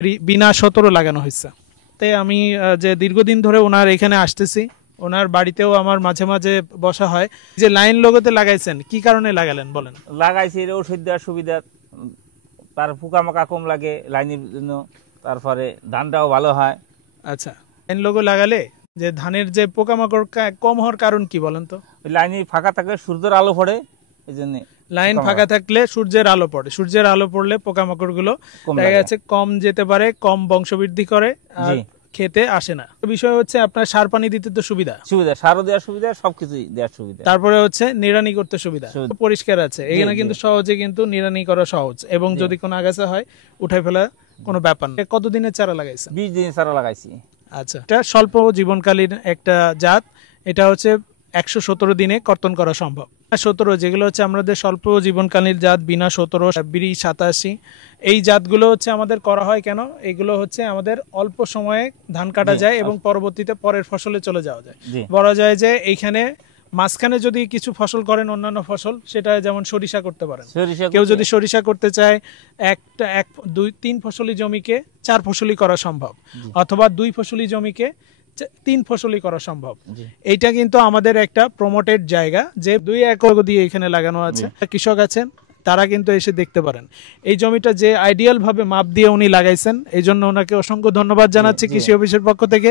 বিনা 17 লাগানো হয়েছে। তাই আমি যে দীর্ঘদিন ধরে ওনার এখানে আসতেছি, ওনার বাড়িতেও আমার মাঝে মাঝে বসা হয়। যে লাইন লোগোতে লাগাইছেন, কি কারণে লাগালেন বলেন? লাগাইছি ওষুধ দেওয়ার সুবিধা, তার পোকামাকা কম লাগে লাইনের জন্য, তারপরে ধানটাও ভালো হয়। আচ্ছা, লাইন লোগো লাগালে যে ধানের যে পোকামাকড় কম হওয়ার কারণ কি বলেন তো? ওই লাইনে ফাঁকা থাকলে সূর্যের আলো পড়ে, এই জন্য লাইন ফাঁকা থাকলে সূর্যের আলো পড়ে, সূর্যের আলো পড়লে পোকামাকড় গুলো দেখা যাচ্ছে কম যেতে পারে, কম বংশবৃদ্ধি করে, আর খেতে আসে না। বিষয় হচ্ছে আপনার সার পানি দিতে তো সুবিধা, সারও দেওয়ার সুবিধা, সবকিছুই দেওয়ার সুবিধা। তারপরে হচ্ছে নিড়ানি করতে সুবিধা, পরিষ্কার আছে এখানে, কিন্তু সহজে কিন্তু নিড়ানি করা সহজ, এবং যদি কোনো আগাছা হয় উঠাই ফেলা কোনো ব্যাপার না। কতদিনের চারা লাগাইছেন? 20 দিনের চারা লাগাইছি। আচ্ছা, এটা স্বল্প জীবনকালীন একটা জাত, এটা হচ্ছে 117 দিনে কর্তন করা সম্ভব। 17 যেগুলো হচ্ছে আমাদের স্বল্প জীবনকালীন জাত, বিনা 17, বিড়ি 87, এই জাতগুলো হচ্ছে আমাদের করা হয় কেন? এগুলো হচ্ছে আমাদের অল্প সময়ে ধান কাটা যায় এবং পরবর্তীতে পরের ফসলে চলে যাওয়া যায়। বলা যায় যে এইখানে মাঝখানে যদি কিছু ফসল করেন, অন্যান্য ফসল, সেটা যেমন সরিষা করতে পারেন। কেউ যদি সরিষা করতে চায়, এক 2-3 ফসলি জমিকে 4 ফসলি করা সম্ভব, অথবা 2 ফসলি জমিকে 3 ফসলি করা সম্ভব। এইটা কিন্তু আমাদের একটা প্রমোটেড জায়গা, যে 2 একর দিয়ে এখানে লাগানো আছে। কৃষক আছেন, তারা কিন্তু এসে দেখতে পারেন এই জমিটা যে আইডিয়াল ভাবে মাপ দিয়ে উনি লাগাইছেন। এই জন্য ওনাকে অসংখ্য ধন্যবাদ জানাচ্ছি কৃষি অফিসের পক্ষ থেকে।